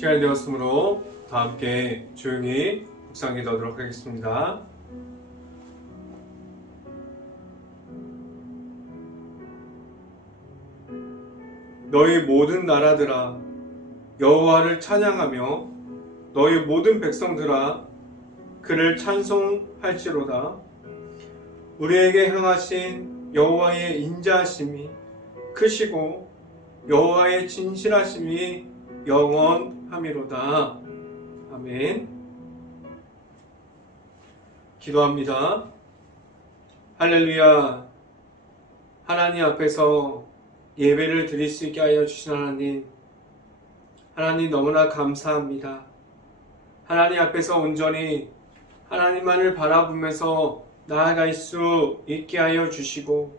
시간이 되었으므로 다 함께 조용히 묵상 기도하도록 하겠습니다. 너희 모든 나라들아 여호와를 찬양하며 너희 모든 백성들아 그를 찬송할지로다. 우리에게 향하신 여호와의 인자하심이 크시고 여호와의 진실하심이 영원함이로다. 아멘. 기도합니다. 할렐루야. 하나님 앞에서 예배를 드릴 수 있게 하여 주신 하나님, 하나님 너무나 감사합니다. 하나님 앞에서 온전히 하나님만을 바라보면서 나아갈 수 있게 하여 주시고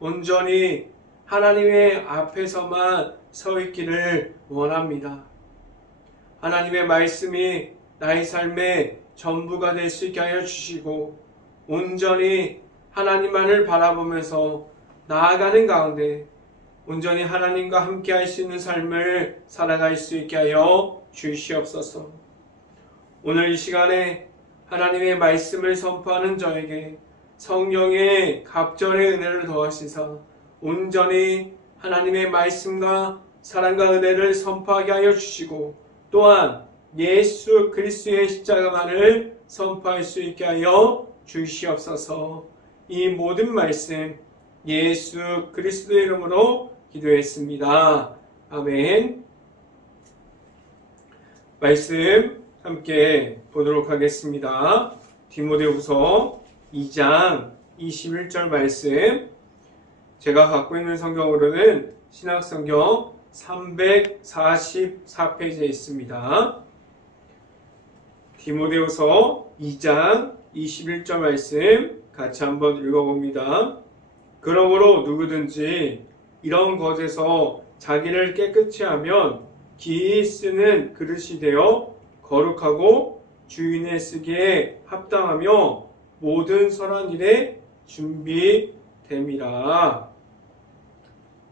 온전히 하나님의 앞에서만 서 있기를 원합니다. 하나님의 말씀이 나의 삶의 전부가 될 수 있게 하여 주시고 온전히 하나님만을 바라보면서 나아가는 가운데 온전히 하나님과 함께 할 수 있는 삶을 살아갈 수 있게 하여 주시옵소서. 오늘 이 시간에 하나님의 말씀을 선포하는 저에게 성령의 갑절의 은혜를 더하시사 온전히 하나님의 말씀과 사랑과 은혜를 선포하게 하여 주시고 또한 예수 그리스도의 십자가만을 선포할 수 있게 하여 주시옵소서. 이 모든 말씀 예수 그리스도의 이름으로 기도했습니다. 아멘. 말씀 함께 보도록 하겠습니다. 디모데후서 2장 21절 말씀, 제가 갖고 있는 성경으로는 신약성경 344페이지에 있습니다. 디모데후서 2장 21절 말씀 같이 한번 읽어봅니다. 그러므로 누구든지 이런 것에서 자기를 깨끗이 하면 기이 쓰는 그릇이 되어 거룩하고 주인의 쓰기에 합당하며 모든 선한 일에 준비됨이라.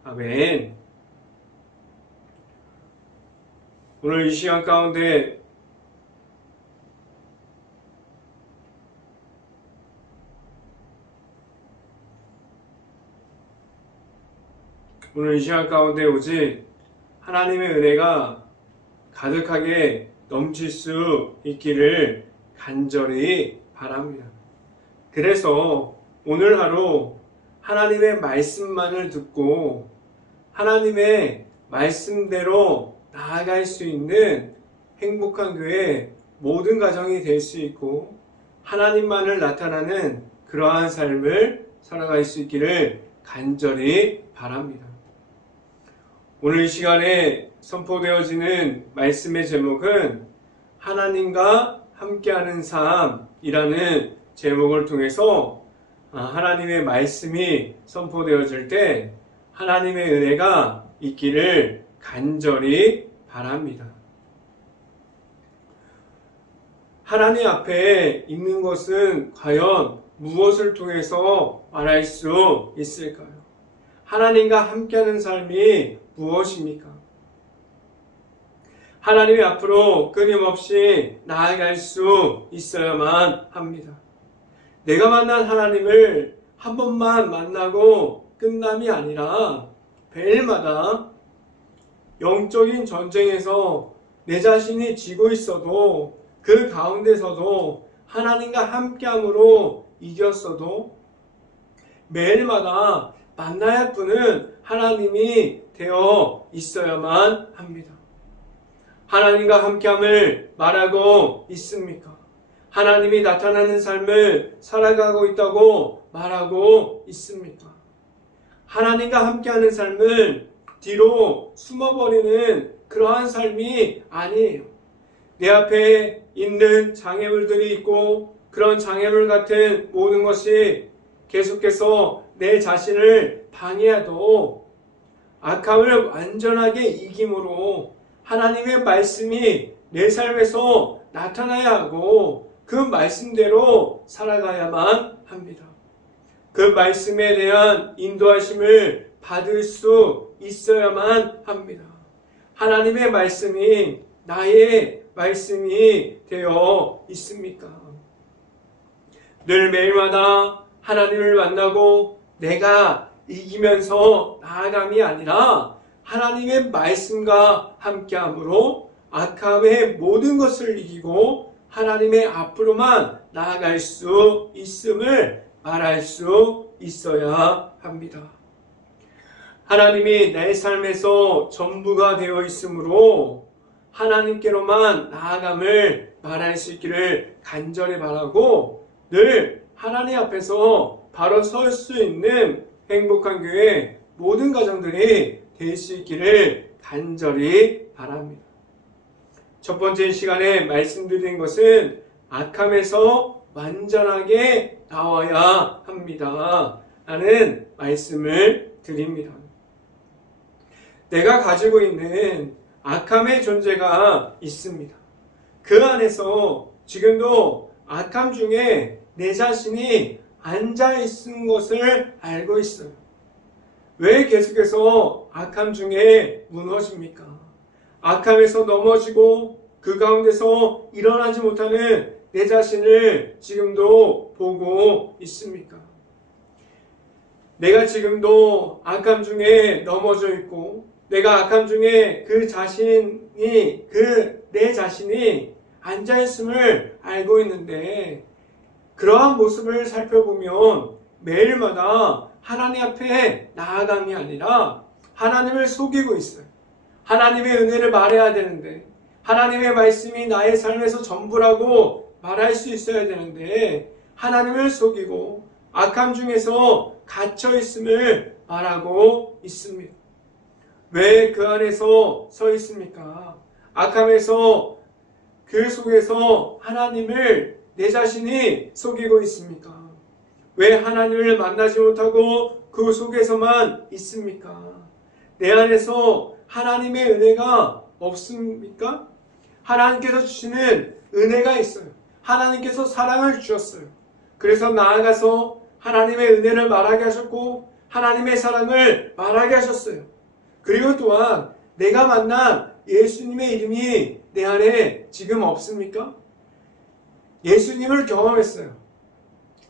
아멘. 오늘 이 시간 가운데 오직 하나님의 은혜가 가득하게 넘칠 수 있기를 간절히 바랍니다. 그래서 오늘 하루 하나님의 말씀만을 듣고 하나님의 말씀대로 나아갈 수 있는 행복한 교회 모든 가정이 될 수 있고 하나님만을 나타나는 그러한 삶을 살아갈 수 있기를 간절히 바랍니다. 오늘 이 시간에 선포되어지는 말씀의 제목은 하나님과 함께하는 삶이라는 제목을 통해서 하나님의 말씀이 선포되어질 때 하나님의 은혜가 있기를 간절히 바랍니다. 하나님 앞에 있는 것은 과연 무엇을 통해서 말할 수 있을까요? 하나님과 함께하는 삶이 무엇입니까? 하나님의 앞으로 끊임없이 나아갈 수 있어야만 합니다. 내가 만난 하나님을 한 번만 만나고 끝남이 아니라 매일마다 영적인 전쟁에서 내 자신이 지고 있어도 그 가운데서도 하나님과 함께함으로 이겼어도 매일마다 만나야 할 분은 하나님이 되어 있어야만 합니다. 하나님과 함께함을 말하고 있습니까? 하나님이 나타나는 삶을 살아가고 있다고 말하고 있습니까? 하나님과 함께하는 삶을 뒤로 숨어버리는 그러한 삶이 아니에요. 내 앞에 있는 장애물들이 있고 그런 장애물 같은 모든 것이 계속해서 내 자신을 방해해도 악함을 완전하게 이김으로 하나님의 말씀이 내 삶에서 나타나야 하고 그 말씀대로 살아가야만 합니다. 그 말씀에 대한 인도하심을 받을 수 있어야만 합니다. 하나님의 말씀이 나의 말씀이 되어 있습니까? 늘 매일마다 하나님을 만나고 내가 이기면서 나아감이 아니라 하나님의 말씀과 함께함으로 악함의 모든 것을 이기고 하나님의 앞으로만 나아갈 수 있음을 말할 수 있어야 합니다. 하나님이 내 삶에서 전부가 되어 있으므로 하나님께로만 나아감을 말할 수 있기를 간절히 바라고 늘 하나님 앞에서 바로 설 수 있는 행복한 교회 모든 가정들이 될 수 있기를 간절히 바랍니다. 첫 번째 시간에 말씀드린 것은 악함에서 완전하게 나와야 합니다 라는 말씀을 드립니다. 내가 가지고 있는 악함의 존재가 있습니다. 그 안에서 지금도 악함 중에 내 자신이 앉아있는 것을 알고 있어요. 왜 계속해서 악함 중에 무너집니까? 악함에서 넘어지고 그 가운데서 일어나지 못하는 내 자신을 지금도 보고 있습니까? 내가 지금도 악함 중에 넘어져 있고 내가 악함 중에 내 자신이 앉아있음을 알고 있는데 그러한 모습을 살펴보면 매일마다 하나님 앞에 나아감이 아니라 하나님을 속이고 있어요. 하나님의 은혜를 말해야 되는데 하나님의 말씀이 나의 삶에서 전부라고 말할 수 있어야 되는데 하나님을 속이고 악함 중에서 갇혀 있음을 말하고 있습니다. 왜 그 안에서 서 있습니까? 악함에서 그 속에서 하나님을 내 자신이 속이고 있습니까? 왜 하나님을 만나지 못하고 그 속에서만 있습니까? 내 안에서 하나님의 은혜가 없습니까? 하나님께서 주시는 은혜가 있어요. 하나님께서 사랑을 주셨어요. 그래서 나아가서 하나님의 은혜를 말하게 하셨고 하나님의 사랑을 말하게 하셨어요. 그리고 또한 내가 만난 예수님의 이름이 내 안에 지금 없습니까? 예수님을 경험했어요.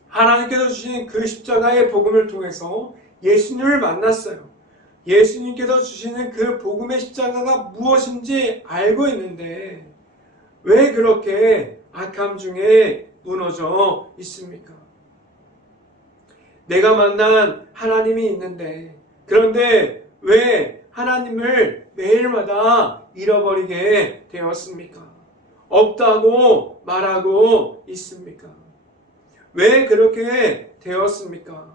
하나님께서 주신 그 십자가의 복음을 통해서 예수님을 만났어요. 예수님께서 주시는 그 복음의 십자가가 무엇인지 알고 있는데 왜 그렇게 악함 중에 무너져 있습니까? 내가 만난 하나님이 있는데 그런데 왜 하나님을 매일마다 잃어버리게 되었습니까? 없다고 말하고 있습니까? 왜 그렇게 되었습니까?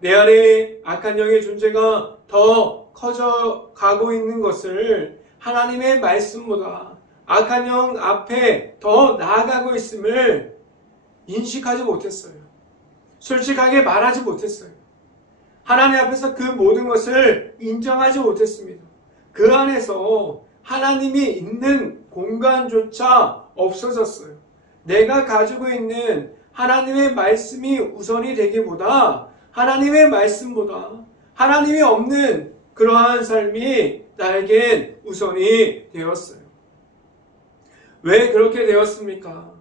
내 안에 악한 영의 존재가 더 커져가고 있는 것을 하나님의 말씀보다 악한 영 앞에 더 나아가고 있음을 인식하지 못했어요. 솔직하게 말하지 못했어요. 하나님 앞에서 그 모든 것을 인정하지 못했습니다. 그 안에서 하나님이 있는 공간조차 없어졌어요. 내가 가지고 있는 하나님의 말씀이 우선이 되기보다 하나님의 말씀보다 하나님이 없는 그러한 삶이 나에겐 우선이 되었어요. 왜 그렇게 되었습니까?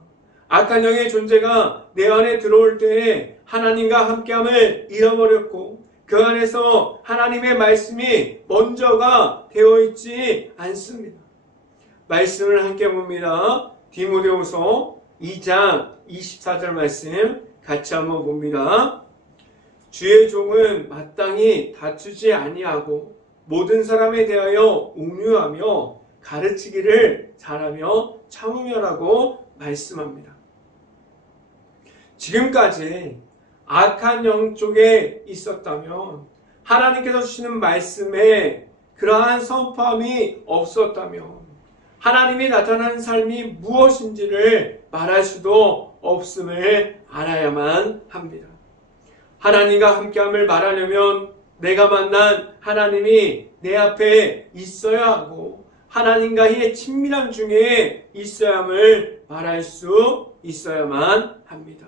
악한 영의 존재가 내 안에 들어올 때에 하나님과 함께함을 잃어버렸고 그 안에서 하나님의 말씀이 먼저가 되어 있지 않습니다. 말씀을 함께 봅니다. 디모데후서 2장 24절 말씀 같이 한번 봅니다. 주의 종은 마땅히 다투지 아니하고 모든 사람에 대하여 옥류하며 가르치기를 잘하며 참으며라고 말씀합니다. 지금까지 악한 영 쪽에 있었다면 하나님께서 주시는 말씀에 그러한 선포함이 없었다면 하나님이 나타나는 삶이 무엇인지를 말할 수도 없음을 알아야만 합니다. 하나님과 함께함을 말하려면 내가 만난 하나님이 내 앞에 있어야 하고 하나님과의 친밀함 중에 있어야 함을 말할 수 있어야만 합니다.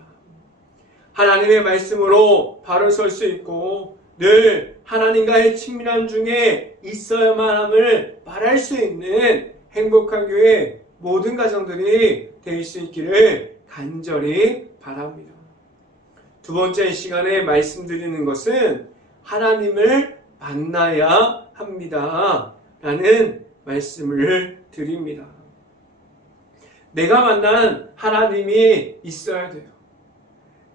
하나님의 말씀으로 바로 설 수 있고 늘 하나님과의 친밀함 중에 있어야만 함을 말할 수 있는 행복한 교회 모든 가정들이 될 수 있기를 간절히 바랍니다. 두 번째 시간에 말씀드리는 것은 하나님을 만나야 합니다. 라는 말씀을 드립니다. 내가 만난 하나님이 있어야 돼요.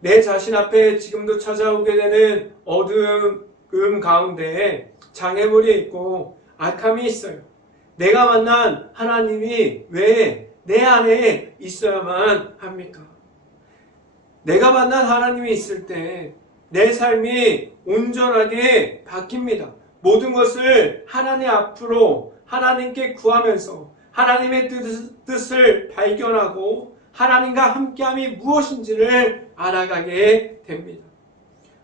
내 자신 앞에 지금도 찾아오게 되는 어두움 가운데 장애물이 있고 악함이 있어요. 내가 만난 하나님이 왜 내 안에 있어야만 합니까? 내가 만난 하나님이 있을 때 내 삶이 온전하게 바뀝니다. 모든 것을 하나님 앞으로 하나님께 구하면서 하나님의 뜻을 발견하고 하나님과 함께함이 무엇인지를 알아가게 됩니다.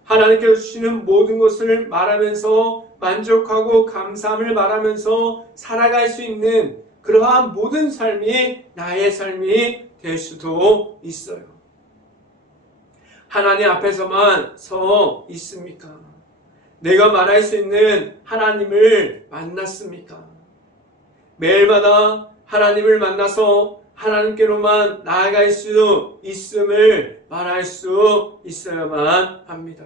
하나님께서 주시는 모든 것을 말하면서 만족하고 감사함을 말하면서 살아갈 수 있는 그러한 모든 삶이 나의 삶이 될 수도 있어요. 하나님 앞에서만 서 있습니까? 내가 말할 수 있는 하나님을 만났습니까? 매일마다 하나님을 만나서 하나님께로만 나아갈 수 있음을 말할 수 있어야만 합니다.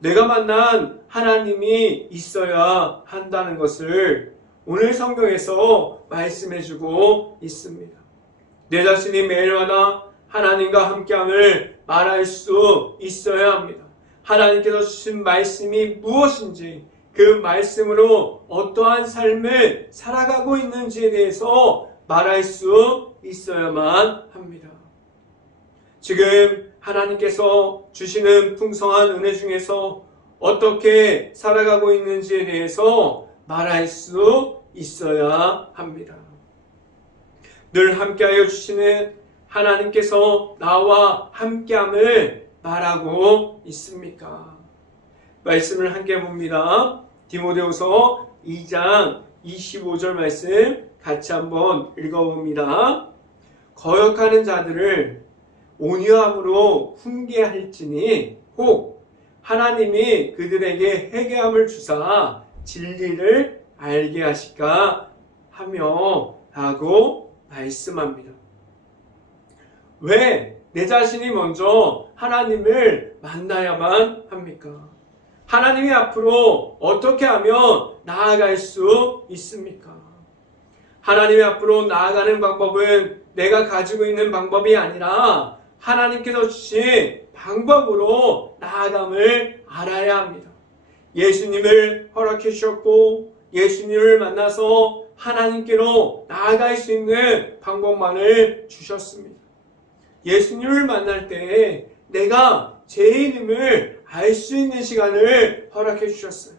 내가 만난 하나님이 있어야 한다는 것을 오늘 성경에서 말씀해주고 있습니다. 내 자신이 매일마다 하나님과 함께함을 말할 수 있어야 합니다. 하나님께서 주신 말씀이 무엇인지 그 말씀으로 어떠한 삶을 살아가고 있는지에 대해서 말할 수 있어야만 합니다. 지금 하나님께서 주시는 풍성한 은혜 중에서 어떻게 살아가고 있는지에 대해서 말할 수 있어야 합니다. 늘 함께하여 주시는 하나님께서 나와 함께함을 말하고 있습니까? 말씀을 함께 봅니다. 디모데후서 2장 25절 말씀 같이 한번 읽어봅니다. 거역하는 자들을 온유함으로 훈계할지니 혹 하나님이 그들에게 회개함을 주사 진리를 알게 하실까 하며 라고 말씀합니다. 왜 내 자신이 먼저 하나님을 만나야만 합니까? 하나님이 앞으로 어떻게 하면 나아갈 수 있습니까? 하나님의 앞으로 나아가는 방법은 내가 가지고 있는 방법이 아니라 하나님께서 주신 방법으로 나아감을 알아야 합니다. 예수님을 허락해 주셨고 예수님을 만나서 하나님께로 나아갈 수 있는 방법만을 주셨습니다. 예수님을 만날 때 내가 죄인임을 알 수 있는 시간을 허락해 주셨어요.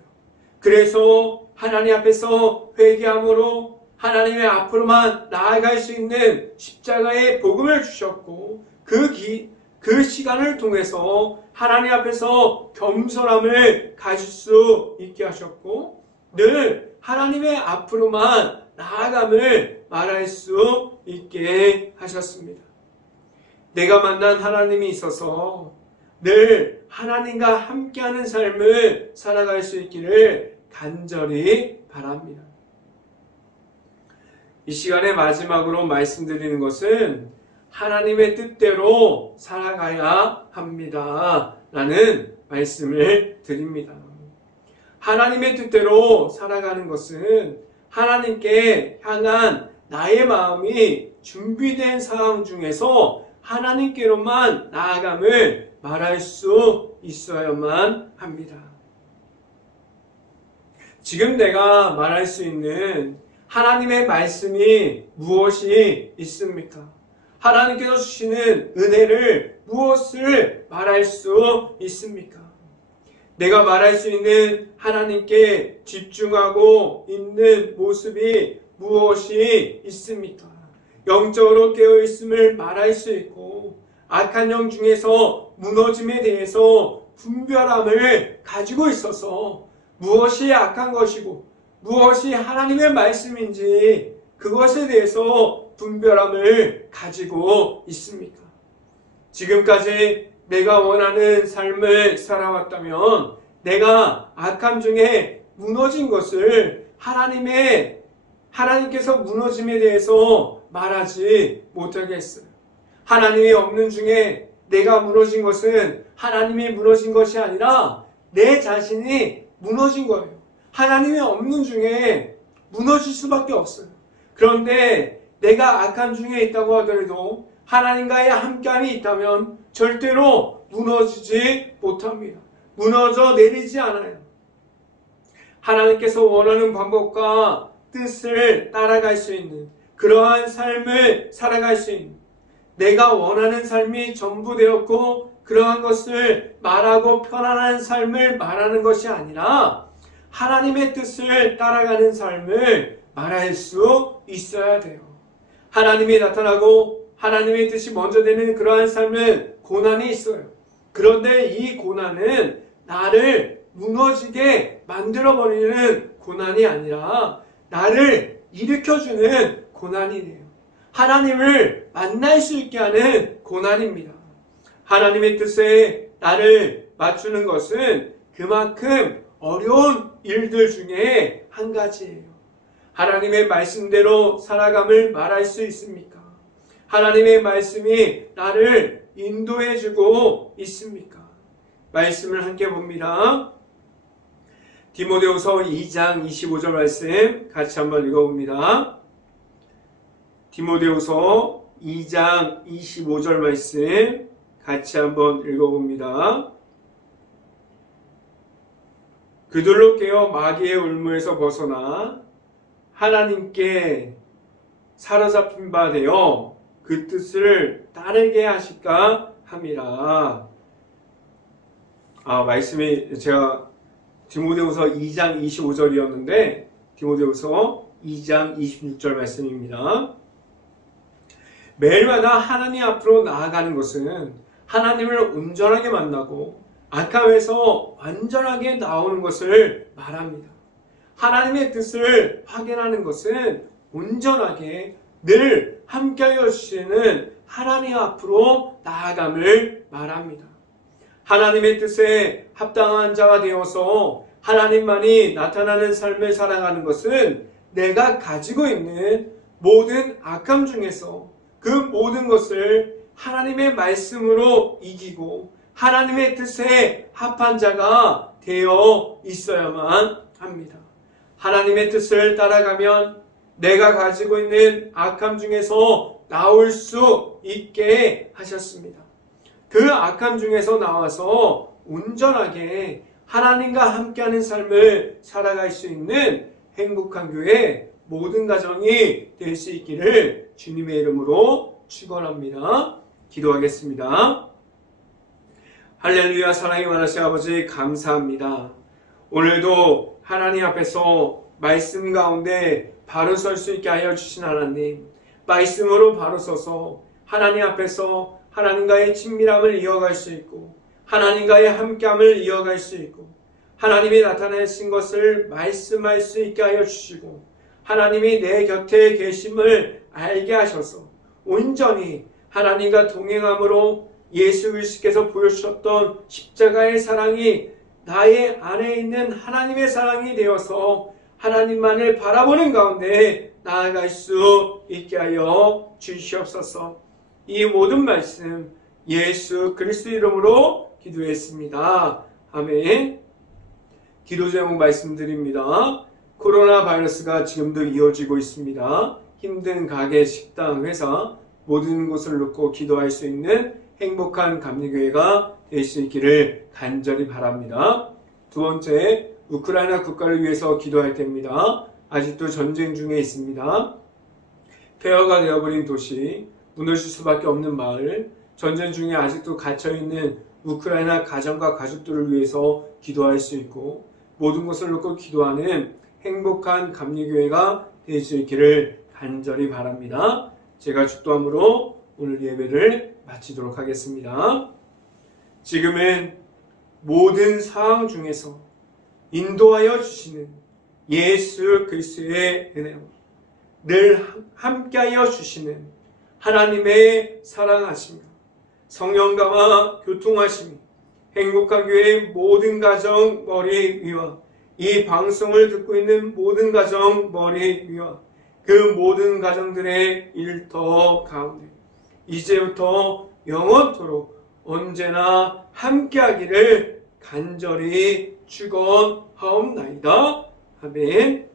그래서 하나님 앞에서 회개함으로 하나님의 앞으로만 나아갈 수 있는 십자가의 복음을 주셨고 그 시간을 통해서 하나님 앞에서 겸손함을 가질 수 있게 하셨고 늘 하나님의 앞으로만 나아감을 말할 수 있게 하셨습니다. 내가 만난 하나님이 있어서 늘 하나님과 함께하는 삶을 살아갈 수 있기를 간절히 바랍니다. 이 시간의 마지막으로 말씀드리는 것은 하나님의 뜻대로 살아가야 합니다. 라는 말씀을 드립니다. 하나님의 뜻대로 살아가는 것은 하나님께 향한 나의 마음이 준비된 상황 중에서 하나님께로만 나아감을 말할 수 있어야만 합니다. 지금 내가 말할 수 있는 하나님의 말씀이 무엇이 있습니까? 하나님께서 주시는 은혜를 무엇을 말할 수 있습니까? 내가 말할 수 있는 하나님께 집중하고 있는 모습이 무엇이 있습니까? 영적으로 깨어있음을 말할 수 있고 악한 영 중에서 무너짐에 대해서 분별함을 가지고 있어서 무엇이 악한 것이고 무엇이 하나님의 말씀인지 그것에 대해서 분별함을 가지고 있습니까? 지금까지 내가 원하는 삶을 살아왔다면 내가 악함 중에 무너진 것을 하나님의 하나님께서 무너짐에 대해서 말하지 못하게 했어요. 하나님이 없는 중에 내가 무너진 것은 하나님이 무너진 것이 아니라 내 자신이 무너진 거예요. 하나님이 없는 중에 무너질 수밖에 없어요. 그런데 내가 악한 중에 있다고 하더라도 하나님과의 함께함이 있다면 절대로 무너지지 못합니다. 무너져 내리지 않아요. 하나님께서 원하는 방법과 뜻을 따라갈 수 있는 그러한 삶을 살아갈 수 있는, 내가 원하는 삶이 전부 되었고 그러한 것을 말하고 편안한 삶을 말하는 것이 아니라 하나님의 뜻을 따라가는 삶을 말할 수 있어야 돼요. 하나님이 나타나고 하나님의 뜻이 먼저 되는 그러한 삶은 고난이 있어요. 그런데 이 고난은 나를 무너지게 만들어버리는 고난이 아니라 나를 일으켜주는 고난이네요. 하나님을 만날 수 있게 하는 고난입니다. 하나님의 뜻에 나를 맞추는 것은 그만큼 어려운 일들 중에 한 가지예요. 하나님의 말씀대로 살아감을 말할 수 있습니까? 하나님의 말씀이 나를 인도해주고 있습니까? 말씀을 함께 봅니다. 디모데후서 2장 25절 말씀 같이 한번 읽어봅니다. 디모데후서 2장 25절 말씀 같이 한번 읽어봅니다. 그들로 깨어 마귀의 울무에서 벗어나 하나님께 사로잡힌 바 되어 그 뜻을 따르게 하실까 함이라. 말씀이 제가 디모데후서 2장 25절이었는데 디모데후서 2장 26절 말씀입니다. 매일마다 하나님 앞으로 나아가는 것은 하나님을 온전하게 만나고 악함에서 완전하게 나오는 것을 말합니다. 하나님의 뜻을 확인하는 것은 온전하게 늘 함께하여 주시는 하나님 앞으로 나아감을 말합니다. 하나님의 뜻에 합당한 자가 되어서 하나님만이 나타나는 삶을 살아가는 것은 내가 가지고 있는 모든 악함 중에서 그 모든 것을 하나님의 말씀으로 이기고 하나님의 뜻에 합한 자가 되어 있어야만 합니다. 하나님의 뜻을 따라가면 내가 가지고 있는 악함 중에서 나올 수 있게 하셨습니다. 그 악함 중에서 나와서 온전하게 하나님과 함께하는 삶을 살아갈 수 있는 행복한 교회 모든 가정이 될 수 있기를 주님의 이름으로 축원합니다. 기도하겠습니다. 할렐루야. 사랑이 많으신 아버지 감사합니다. 오늘도 하나님 앞에서 말씀 가운데 바로 설 수 있게 하여 주신 하나님, 말씀으로 바로 서서 하나님 앞에서 하나님과의 친밀함을 이어갈 수 있고 하나님과의 함께함을 이어갈 수 있고 하나님이 나타내신 것을 말씀할 수 있게 하여 주시고 하나님이 내 곁에 계심을 알게 하셔서 온전히 하나님과 동행함으로 예수 그리스도께서 보여주셨던 십자가의 사랑이 나의 안에 있는 하나님의 사랑이 되어서 하나님만을 바라보는 가운데 나아갈 수 있게 하여 주시옵소서. 이 모든 말씀 예수 그리스도 이름으로 기도했습니다. 아멘. 기도 제목 말씀드립니다. 코로나 바이러스가 지금도 이어지고 있습니다. 힘든 가게, 식당, 회사 모든 곳을 놓고 기도할 수 있는 행복한 감리교회가 될 수 있기를 간절히 바랍니다. 두 번째, 우크라이나 국가를 위해서 기도할 때입니다. 아직도 전쟁 중에 있습니다. 폐허가 되어버린 도시, 무너질 수밖에 없는 마을, 전쟁 중에 아직도 갇혀있는 우크라이나 가정과 가족들을 위해서 기도할 수 있고 모든 것을 놓고 기도하는 행복한 감리교회가 될 수 있기를 간절히 바랍니다. 제가 축도함으로 오늘 예배를 마치도록 하겠습니다. 지금은 모든 상황 중에서 인도하여 주시는 예수 그리스도의 은혜와 늘 함께하여 주시는 하나님의 사랑하심과 성령감화 교통하심이 행복한 교회 모든 가정 머리 위와 이 방송을 듣고 있는 모든 가정 머리 위와 그 모든 가정들의 일터 가운데 이제부터 영원토록 언제나 함께하기를 간절히 축원하옵나이다. 아멘.